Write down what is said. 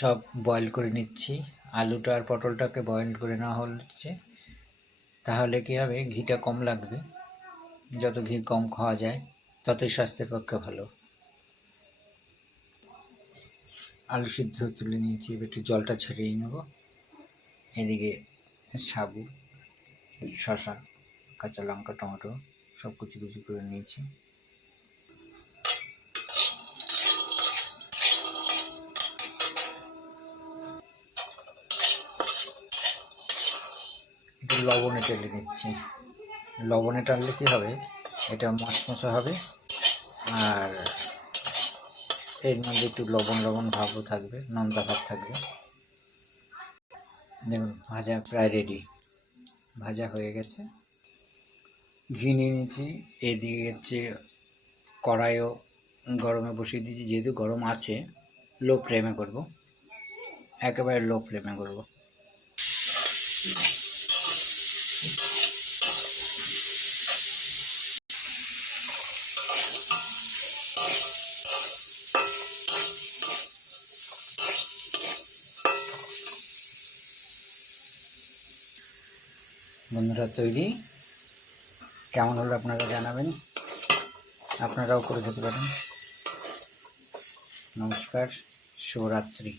সব বয়েল করে নিচ্ছি। আলুটা আর পটলটাকে বয়েল করে নেওয়া হচ্ছে, তাহলে কী হবে, ঘিটা কম লাগবে। যত ঘি কম খাওয়া যায় ততই স্বাস্থ্যের পক্ষে ভালো। আলু সিদ্ধ তুলে নিয়েছি, এবার একটু জলটা ছড়িয়ে নেব। এদিকে সাবু, শসা, কাঁচা লঙ্কা, টমেটো সব কুচি কুচি করে নিয়েছি। একটু লবণে টেলে নিচ্ছি। লবণে টানলে কী হবে, এটা মশমশা হবে, আর এর মধ্যে একটু লবণ লবণ ভাবও থাকবে, নোনতা ভাব থাকবে। দেখুন ভাজা প্রায় রেডি, ভাজা হয়ে গেছে। ঘি নিয়ে নিয়েছি, এদিকে হচ্ছে কড়াইও গরমে বসিয়ে দিয়েছি। যেহেতু গরম আছে, লো ফ্লেমে করব, একেবারে লো ফ্লেমে করব। বন্ধুরা তৈরি, কেমন হলো আপনারা জানাবেন, আপনারাও করে খেতে পারেন। নমস্কার, শুভরাত্রি।